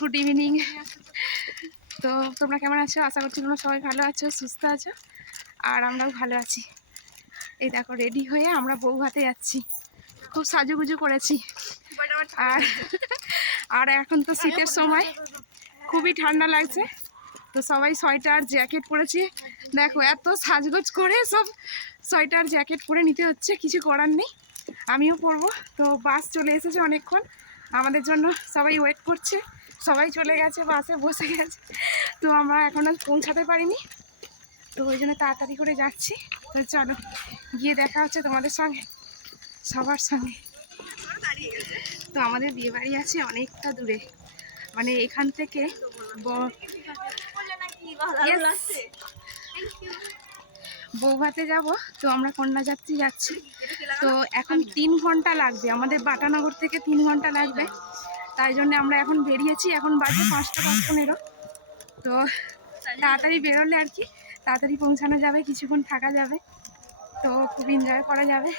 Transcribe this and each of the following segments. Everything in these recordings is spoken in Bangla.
Good evening. তো তোমরা কেমন আছো? আশা করছি তোমরা সবাই ভালো আছো, সুস্থ আছো, আর আমরাও ভালো আছি। এই দেখো রেডি হয়ে আমরা বউ ভাতে যাচ্ছি। খুব সাজুগুজু করেছি। আর আর এখন তো শীতের সময়। খুবই ঠান্ডা লাগছে। তো সবাই সোয়েটার, জ্যাকেট পরেছি। দেখো, এত সাজগোজ করে সব সোয়েটার, জ্যাকেট পরে নিতে হচ্ছে, কিছু করার নেই। আমিও পরবো। তো বাস চলে এসেছে অনেকক্ষণ। আমাদের জন্য সবাই ওয়েট করছে। সবাই চলে গেছে, বাসে বসে গেছে। তো আমরা এখনও পৌঁছাতে পারিনি। তো ওই জন্য তাড়াতাড়ি করে যাচ্ছি। তো চলো, গিয়ে দেখা হচ্ছে তোমাদের সঙ্গে, সবার সঙ্গে। তো আমাদের বিয়ে বাড়ি আছে অনেকটা দূরে। মানে এখান থেকে. বৌভাতে যাব। তো আমরা কন্যাযাত্রী যাচ্ছি। তো এখন তিন ঘণ্টা লাগবে। আমাদের বাটানগর থেকে তিন ঘণ্টা লাগবে। তাই জন্য আমরা এখন বেরিয়েছি এখন বাজে পাঁচটা পাঁচ পনেরো তো তাড়াতাড়ি বেরোলে আর কি তাড়াতাড়ি পৌঁছানো যাবে কিছুক্ষণ থাকা যাবে। তো খুব এনজয় করা যাবে।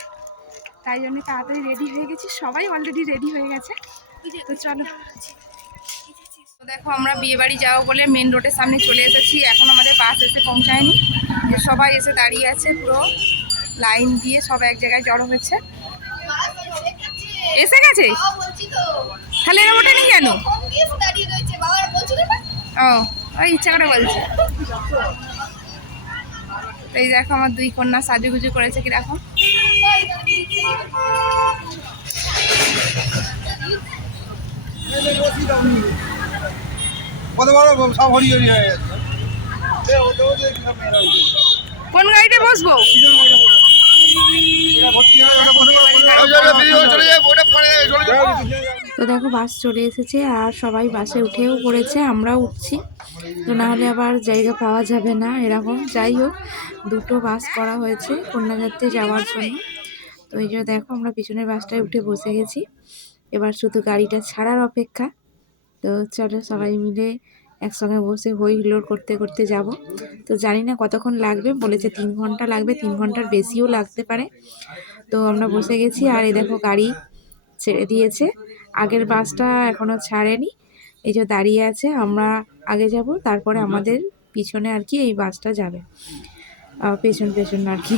তাই জন্য তাড়াতাড়ি রেডি হয়ে গেছি সবাই অলরেডি রেডি হয়ে গেছে। তো চলো। তো দেখো আমরা বিয়ে বাড়ি যাব বলে মেন রোডের সামনে চলে এসেছি এখন আমাদের বাস এসে পৌঁছায়নি। যে সবাই এসে দাঁড়িয়ে আছে পুরো লাইন দিয়ে সব এক জায়গায় জড়ো হয়েছে। এসে গেছে। তাহলে এরকম ওঠেনি কেন ও ওই ইচ্ছা করে বলছে এই দেখো আমার দুই কন্যা সাজুগুজু করেছে হয়ে মেয়েরা উঠছে। কোন গাড়িতে বসবো? হয়ে ওটা ওটা চলে ওটা পরে চলে। তো দেখো বাস চলে এসেছে আর সবাই বাসে উঠেও পড়েছে, আমরাও উঠছি। তো নাহলে আবার জায়গা পাওয়া যাবে না এরকম। যাই হোক, দুটো বাস করা হয়েছে কন্যাযাত্রী যাওয়ার জন্য। তো এই যে দেখো, আমরা পিছনের বাসটায় উঠে বসে গেছি। এবার শুধু গাড়িটা ছাড়ার অপেক্ষা। তো চলো সবাই মিলে একসঙ্গে বসে হই হুল্লোড় করতে করতে যাব। তো জানি না কতক্ষণ লাগবে, বলেছে তিন ঘণ্টা লাগবে, তিন ঘণ্টার বেশিও লাগতে পারে। তো আমরা বসে গেছি আর এই দেখো গাড়ি ছেড়ে দিয়েছে। আগের বাসটা এখনও ছাড়েনি। এই যে দাঁড়িয়ে আছে আমরা আগে যাব তারপরে আমাদের পিছনে আর কি এই বাসটা যাবে। পেছন পেছন আর কি।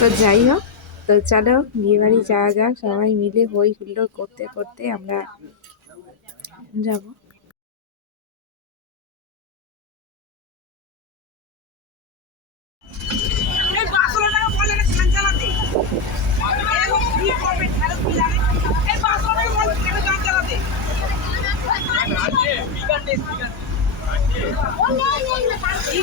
তো যাই হোক তো চলো বিয়ে বাড়ি যাওয়া যাক সবাই মিলে হই হুল্লোড় করতে করতে আমরা যাব। হচ্ছে ওই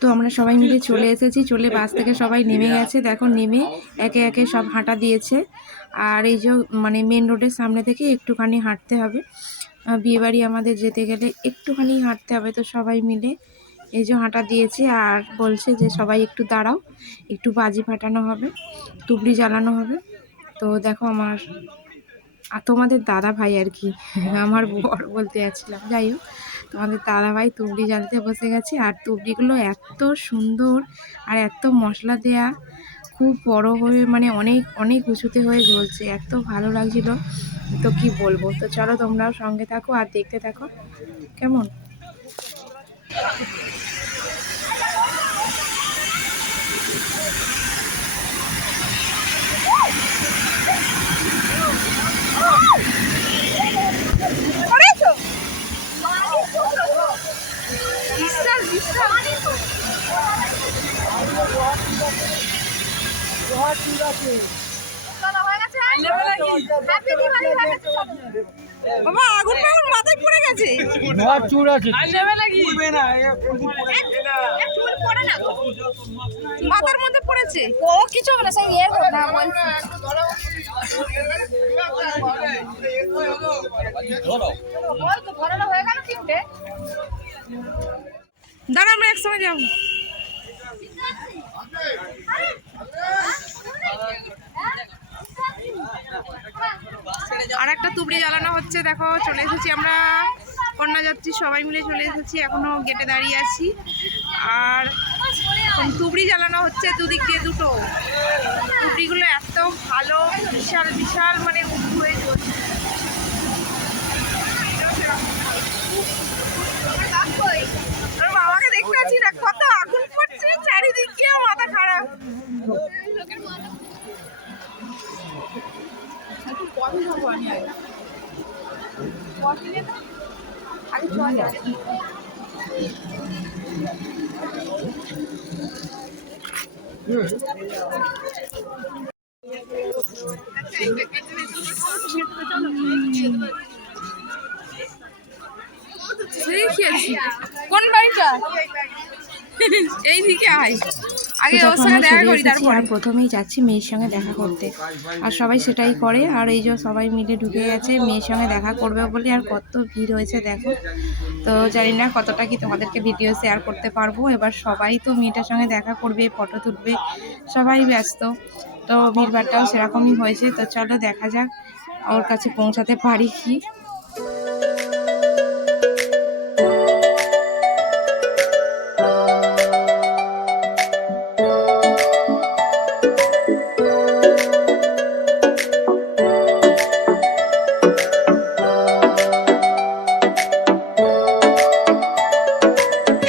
তো আমরা সবাই মিলে চলে এসেছি চলে বাস থেকে সবাই নেমে গেছে। দেখো নেমে একে একে সব হাঁটা দিয়েছে। আর এই যে মানে মেন রোডের সামনে থেকে একটুখানি হাঁটতে হবে। বিয়েবাড়ি আমাদের যেতে গেলে একটুখানি হাঁটতে হবে। তো সবাই মিলে এই যে হাঁটা দিয়েছে আর বলছে যে সবাই একটু দাঁড়াও একটু বাজি ফাটানো হবে তুবড়ি জ্বালানো হবে। তো দেখো আমার আর তোমাদের দাদা ভাই আর কি আমার বর বলতে যাচ্ছিলাম। যাই হোক তোমাদের দাদাভাই তুবড়ি জ্বালতে বসে গেছে। আর তুবড়িগুলো এত সুন্দর আর এত মশলা দেয়া, খুব বড় হয়ে মানে অনেক অনেক উঁচুতে হয়ে জ্বলছে। এত ভালো লাগছিল। তো কি বলব? তো চলো তোমরাও সঙ্গে থাকো আর দেখতে থাকো। কেমন? বাবা আগুন মাথায় পড়ে গেছে। চুর আছে। মাথার মধ্যে পড়েছে। ও কিছু হবে না সেই বলছি ওই হয়ে গেল দাঁড়া, আমরা একসঙ্গে যাব। আর একটা তুবড়ি জ্বালানো হচ্ছে, দেখো, চলে এসেছি আমরা। কন্যা যাত্রী, সবাই মিলে চলে এসেছি, এখনও গেটে দাঁড়িয়ে আছি। আর তুবড়ি জ্বালানো হচ্ছে দুদিক দিয়ে দুটো। তুবড়িগুলো এত ভালো, বিশাল বিশাল মানে উঁচু হয়ে চলছে। আছি না কত আগুন পড়ছে চারিদিকে মাথা খারাপ। কফি খাব কোন বাড়িটা? এই দিকে আয়। আগে ওর সঙ্গে দেখা করি, তারপর। প্রথমেই যাচ্ছি মেয়ের সঙ্গে দেখা করতে। আর সবাই সেটাই করে, আর এই যে সবাই মিলে ঢুকে গেছে, মেয়ের সঙ্গে দেখা করবে বলে আর কত ভিড় হয়েছে দেখো। তো জানি না কতটা কি তোমাদেরকে ভিডিও শেয়ার করতে পারব। এবার সবাই তো মেয়েটার সঙ্গে দেখা করবে ফটো তুলবে, সবাই ব্যস্ত। তো ভিড়ভাড়টাও সেরকমই হয়েছে। তো চলো দেখা যাক, ওর কাছে পৌঁছাতে পারি কি।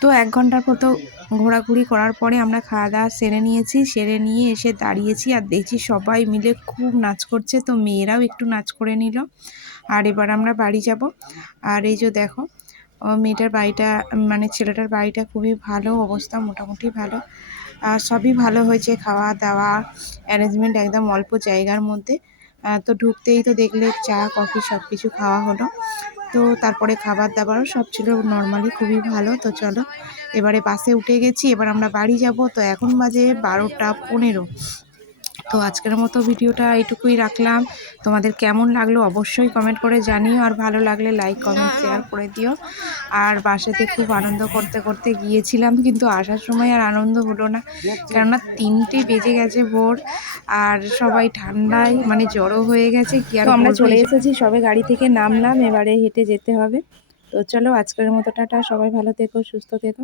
তো এক ঘণ্টার মতো ঘোরাঘুরি করার পরে আমরা খাওয়া দাওয়া সেরে নিয়েছি, সেরে নিয়ে এসে দাঁড়িয়েছি আর দেখছি সবাই মিলে খুব নাচ করছে। তো মেয়েরাও একটু নাচ করে নিল। আর এবার আমরা বাড়ি যাব। আর এই যে দেখো মেয়েটার বাড়িটা মানে ছেলেটার বাড়িটা খুবই ভালো, অবস্থা মোটামুটি ভালো। আর সবই ভালো হয়েছে খাওয়া দাওয়া অ্যারেঞ্জমেন্ট একদম অল্প জায়গার মধ্যে। তো ঢুকতেই তো দেখলে চা, কফি সব কিছু খাওয়া হলো। তো তারপরে খাবার দাবারও সব ছিল নর্মালি খুবই ভালো। তো চলো, এবারে বাসে উঠে গেছি, এবার আমরা বাড়ি যাব। তো এখন বাজে বারোটা পনেরো। তো আজকের মতো ভিডিওটা এইটুকুই রাখলাম। তোমাদের কেমন লাগল অবশ্যই কমেন্ট করে জানিও আর ভালো লাগলে লাইক কমেন্ট শেয়ার করে দিও। আর বাসাতে খুব আনন্দ করতে করতে গিয়েছিলাম কিন্তু আসার সময় আর আনন্দ হলো না। কেননা তিনটে বেজে গেছে ভোর আর সবাই ঠান্ডায় মানে জড়ো হয়ে গেছে কি আর আমরা চলে এসেছি সবে গাড়ি থেকে নামলাম এবারে হেঁটে যেতে হবে। তো চলো আজকের মতো টাটা সবাই ভালো থেকো সুস্থ থেকো।